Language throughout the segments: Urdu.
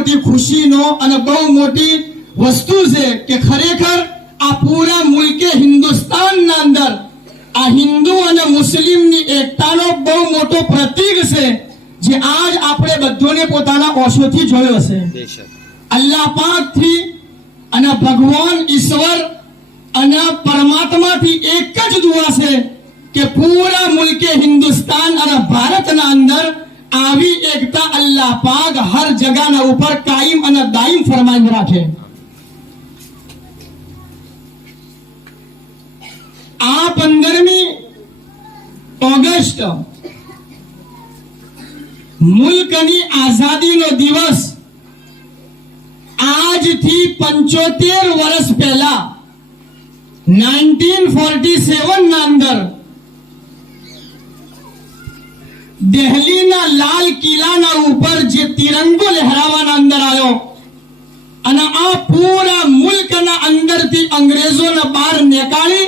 મોટી ખુશીનો અને બહુ મોટી વસ્તુ છે કે ખરેખર આ પૂરા મુલ્કે હિન્દુસ્તાનના અંદર આ હિન્દુ અને મુસ્લિમની એકતાનો બહુ મોટો પ્રતીક છે જે આજ આપણે બધાને પોતાના ઓશોથી જોયો છે. અલ્લાહ પાકથી અને ભગવાન ઈશ્વર અને પરમાત્માથી એક જ દુઆ છે કે પૂરા મુલ્કે હિન્દુસ્તાન અને ભારતના અંદર આવી એકતા અલ્લાહ પાક હર જગાના ઉપર કાયમ અને દાયમ ફરમાઈ રાખે. આ 15મી ઓગસ્ટ મુલ્કની આઝાદીનો દિવસ આજથી 75 વર્ષ પહેલા 1947 ના અંદર દિલ્હીના લાલ કિલ્લાના ઉપર જે તિરંગો લહેરાવાના અંદર આવ્યો અને આ પૂરા મુલ્કના અંદરથી અંગ્રેજોને બહાર નીકાળી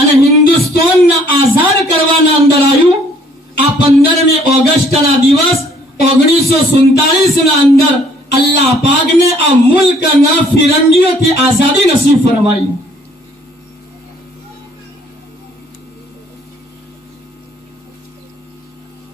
અને હિન્દુસ્તાનને આઝાદ કરવાના અંદર આવ્યું. આ 15મી ઓગસ્ટના દિવસ 1947 ના અંદર અલ્લાહ પાકને આ મુલ્કના ફિરંગીઓથી આઝાદી નસીબ ફરમાઈ.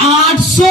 800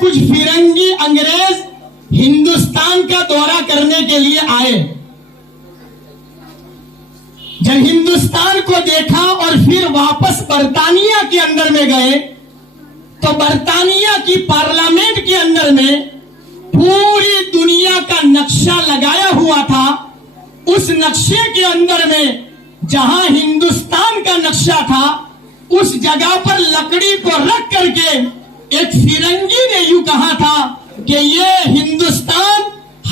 کچھ فرنگی انگریز ہندوستان کا دورہ کرنے کے لیے آئے. جب ہندوستان کو دیکھا اور پھر واپس برطانیہ کے اندر میں گئے تو برطانیہ کی پارلیمنٹ کے اندر میں پوری دنیا کا نقشہ لگایا ہوا تھا. اس نقشے کے اندر میں جہاں ہندوستان کا نقشہ تھا اس جگہ پر لکڑی کو رکھ کر کے ایک فرنگی نے یوں کہا تھا کہ یہ ہندوستان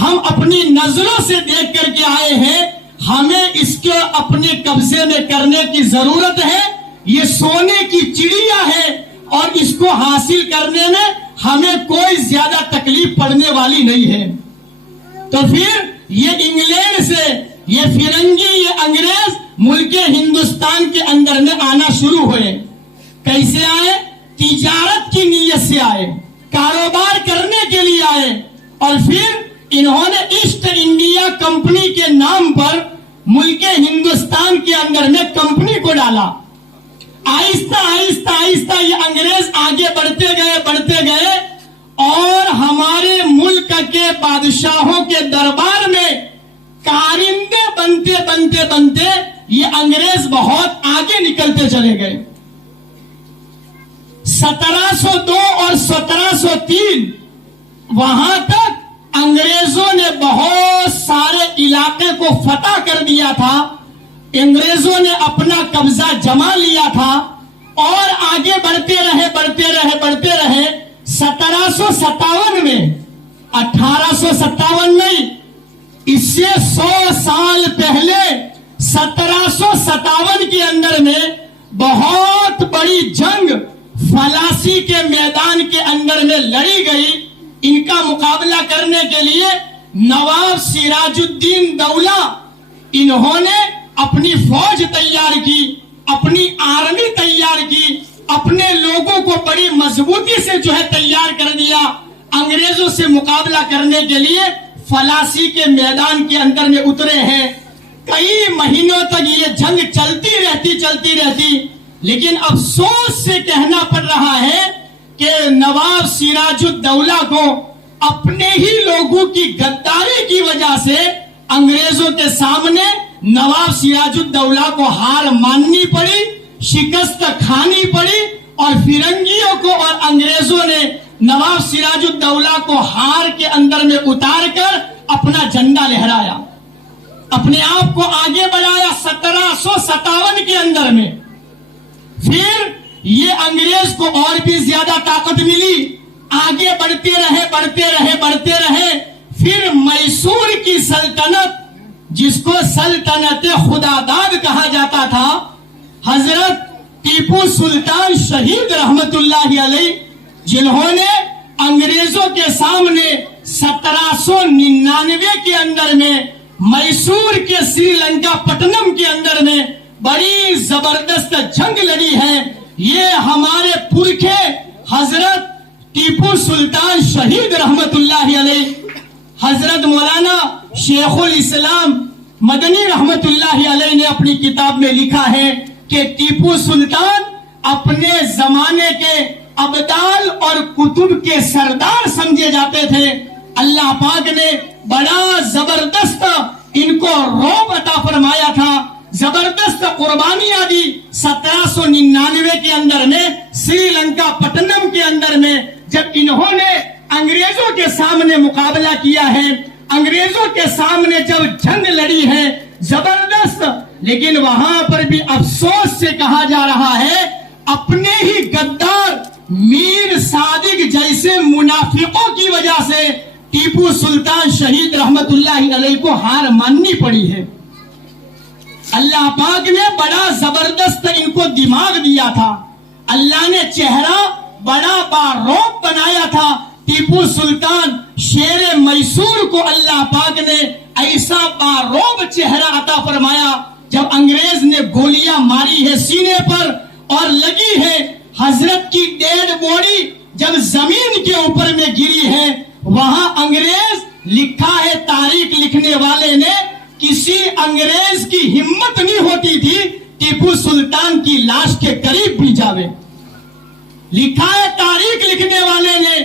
ہم اپنی نظروں سے دیکھ کر کے آئے ہیں, ہمیں اس کو اپنے قبضے میں کرنے کی ضرورت ہے. یہ سونے کی چڑیا ہے اور اس کو حاصل کرنے میں ہمیں کوئی زیادہ تکلیف پڑنے والی نہیں ہے. تو پھر یہ انگلینڈ سے یہ فرنگی یہ انگریز ملک ہندوستان کے اندر میں آنا شروع ہوئے. کیسے آئے؟ تجارت کی نیت سے آئے, کاروبار کرنے کے لیے آئے, اور پھر انہوں نے ایسٹ انڈیا کمپنی کے نام پر ملک ہندوستان کے اندر میں کمپنی کو ڈالا. آہستہ آہستہ آہستہ یہ انگریز آگے بڑھتے گئے اور ہمارے ملک کے بادشاہوں کے دربار میں کارندے بنتے یہ انگریز بہت آگے نکلتے چلے گئے. 1702 اور 1703 وہاں تک انگریزوں نے بہت سارے علاقے کو فتح کر دیا تھا. انگریزوں نے اپنا قبضہ جما لیا تھا اور آگے بڑھتے رہے. 1757 میں 1857 نہیں, اس سے 100 سال پہلے 1757 کے اندر میں بہت بڑی جنگ فلاسی کے میدان کے اندر میں لڑی گئی. ان کا مقابلہ کرنے کے لیے نواب سراج الدین دولہ انہوں نے اپنی فوج تیار کی, اپنی آرمی تیار کی, اپنے لوگوں کو بڑی مضبوطی سے تیار کر دیا. انگریزوں سے مقابلہ کرنے کے لیے فلاسی کے میدان کے اندر میں اترے ہیں. کئی مہینوں تک یہ جنگ چلتی رہتی لیکن افسوس سے کہنا پڑ رہا ہے کہ نواب سراج الدولہ کو اپنے ہی لوگوں کی غداری کی وجہ سے انگریزوں کے سامنے نواب سراج الدولہ کو ہار ماننی پڑی, شکست کھانی پڑی, اور فرنگیوں کو اور انگریزوں نے نواب سراج الدولہ کو ہار کے اندر میں اتار کر اپنا جھنڈا لہرایا, اپنے آپ کو آگے بڑھایا. 1757 کے اندر میں پھر یہ انگریز کو اور بھی زیادہ طاقت ملی, آگے بڑھتے رہے. پھر میسور کی سلطنت, جس کو سلطنت خداداد کہا جاتا تھا, حضرت ٹیپو سلطان شہید رحمت اللہ علیہ, جنہوں نے انگریزوں کے سامنے 1799 کے اندر میں میسور کے سری لنکا پٹنم کے اندر میں بڑی زبردست جنگ لڑی ہے. یہ ہمارے پرکھے حضرت ٹیپو سلطان شہید رحمت اللہ علیہ, حضرت مولانا شیخ الاسلام مدنی رحمت اللہ علیہ نے اپنی کتاب میں لکھا ہے کہ ٹیپو سلطان اپنے زمانے کے ابدال اور کتب کے سردار سمجھے جاتے تھے. اللہ پاک نے بڑا زبردست ان کو رعب عطا فرمایا تھا, زبردست قربانیاں دی. 1799 کے اندر میں سری لنکا پٹنم کے اندر میں جب انہوں نے انگریزوں کے سامنے مقابلہ کیا ہے, انگریزوں کے سامنے جب جنگ لڑی ہے زبردست, لیکن وہاں پر بھی افسوس سے کہا جا رہا ہے اپنے ہی غدار میر صادق جیسے منافقوں کی وجہ سے ٹیپو سلطان شہید رحمت اللہ علیہ کو ہار ماننی پڑی ہے. اللہ پاک نے بڑا زبردست ان کو دماغ دیا تھا, اللہ نے چہرہ بڑا باروب بنایا تھا. ٹیپو سلطان شیر میسور کو اللہ پاک نے ایسا باروب چہرہ عطا فرمایا, جب انگریز نے گولیاں ماری ہے سینے پر اور لگی ہے, حضرت کی ڈیڈ باڈی جب زمین کے اوپر میں گری ہے, وہاں انگریز لکھا ہے تاریخ لکھنے والے نے, کسی انگریز کی ہمت نہیں ہوتی تھی ٹیپو سلطان کی لاش کے قریب بھی جاوے. لکھا ہے تاریخ لکھنے والے نے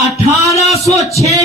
1806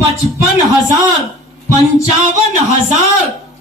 55,000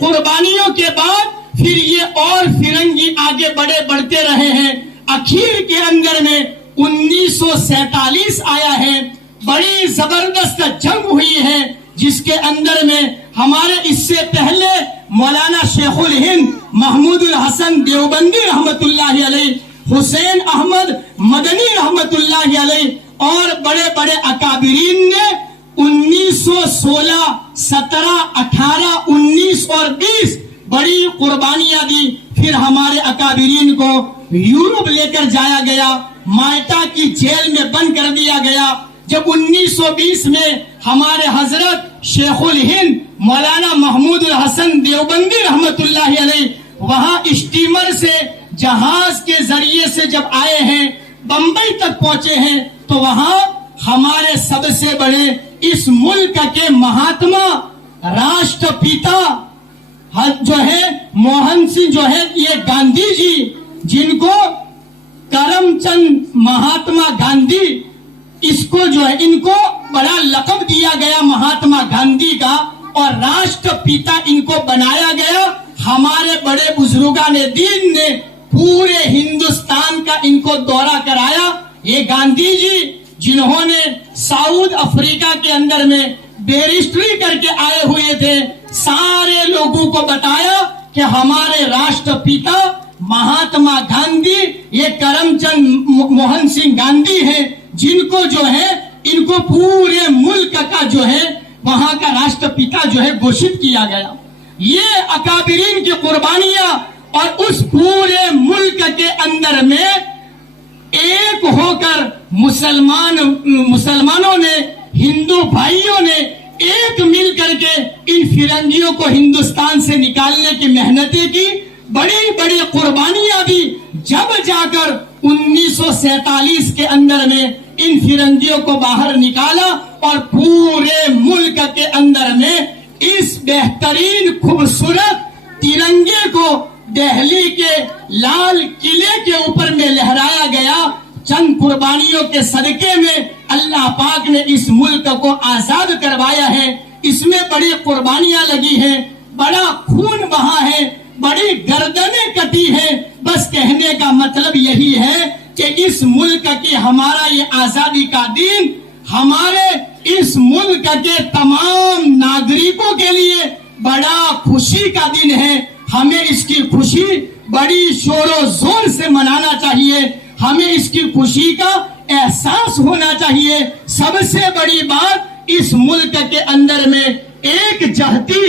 قربانیوں کے بعد پھر یہ اور فرنگی آگے بڑھتے رہے ہیں. اخیر کے اندر میں 1947 آیا ہے. بڑی زبردست جنگ ہوئی ہے جس کے اندر میں ہمارے اس سے پہلے مولانا شیخ الہند محمود الحسن دیوبندی رحمت اللہ علیہ، حسین احمد مدنی رحمت اللہ علیہ اور بڑے بڑے اکابرین نے 1916، 17، 18، 19 اور 20 بڑی قربانیاں دی. پھر ہمارے اکابرین کو یورپ لے کر جایا گیا، مالٹا کی جیل میں بند کر دیا گیا. جب 1920 میں ہمارے حضرت شیخ الہند مولانا محمود الحسن دیوبندی رحمت اللہ علیہ وہاں اسٹیمر سے، جہاز کے ذریعے سے جب آئے ہیں، بمبئی تک پہنچے ہیں، تو وہاں ہمارے سب سے بڑے اس ملک کے مہاتما راشٹر پیتا جو ہے موہن سنگھ جو ہے یہ گاندھی جی، جن کو کرم چند مہاتما گاندھی اس کو جو ہے ان کو بڑا لقب دیا گیا مہاتما گاندھی کا، اور راشٹر پیتا ان کو بنایا گیا. ہمارے بڑے بزرگان دین نے پورے ہندوستان کا ان کو دورہ کرایا. یہ گاندھی جی جنہوں نے ساؤتھ افریقہ کے اندر میں بیرسٹری کر کے آئے ہوئے تھے، سارے لوگوں کو بتایا کہ ہمارے راشٹر پیتا مہاتما گاندھی یہ کرم چند موہن سنگھ گاندھی ہیں، جن کو جو ہے ان کو پورے ملک کا جو ہے وہاں کا راشٹر پیتا جو ہے گھوشت کیا گیا. یہ اکابرین کی قربانیاں اور اس پورے ملک کے اندر میں ایک ہو کر مسلمانوں نے، ہندو بھائیوں نے ایک مل کر کے ان فرنگیوں کو ہندوستان سے نکالنے کی محنتیں کی، بڑی بڑی قربانیاں دی. جب جا کر 1947 کے اندر میں ان فرنگیوں کو باہر نکالا اور پورے ملک کے اندر میں اس بہترین خوبصورت ترنگے کو دہلی کے لال قلعے کے اوپر میں لہرایا گیا. چند قربانیوں کے صدقے میں اللہ پاک نے اس ملک کو آزاد کروایا ہے. اس میں بڑی قربانیاں لگی ہیں، بڑا خون بہا ہے، بڑی گردنیں کٹی ہے. بس کہنے کا مطلب یہی ہے کہ اس ملک کی ہمارا یہ آزادی کا دن ہمارے اس ملک کے تمام ناگرکوں کے لیے بڑا خوشی کا دن ہے. ہمیں اس کی خوشی بڑی شور و زور سے منانا چاہیے، ہمیں اس کی خوشی کا احساس ہونا چاہیے. سب سے بڑی بات اس ملک کے اندر میں ایک جہتی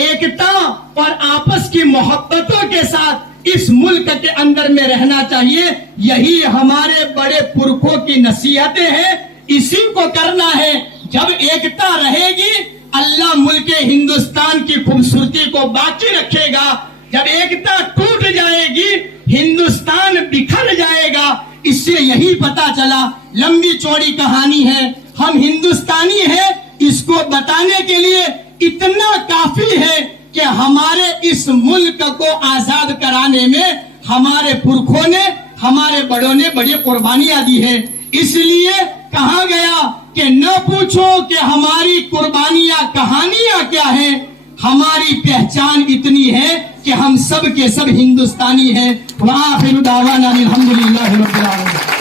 ایکتا اور آپس کی محبتوں کے ساتھ اس ملک کے اندر میں رہنا چاہیے. یہی ہمارے بڑے پرکھوں کی نصیحتیں ہیں، اسی کو کرنا ہے. جب ایکتا رہے گی اللہ ملک ہندوستان کی خوبصورتی کو باقی رکھے گا. جب ایکتا ٹوٹ جائے گی ہندوستان بکھر جائے گا. اس سے یہی پتا چلا، لمبی چوڑی کہانی ہے، ہم ہندوستانی ہیں، اس کو بتانے کے لیے اتنا کافی ہے کہ ہمارے اس ملک کو آزاد کرانے میں ہمارے پرکھوں نے، ہمارے بڑوں نے بڑی قربانیاں دی ہیں. اس لیے کہا گیا کہ نہ پوچھو کہ ہماری قربانیاں کہانیاں کیا ہیں، ہماری پہچان اتنی ہے کہ ہم سب کے سب ہندوستانی ہیں. وآخر دعوانا الحمدللہ رب العالمین.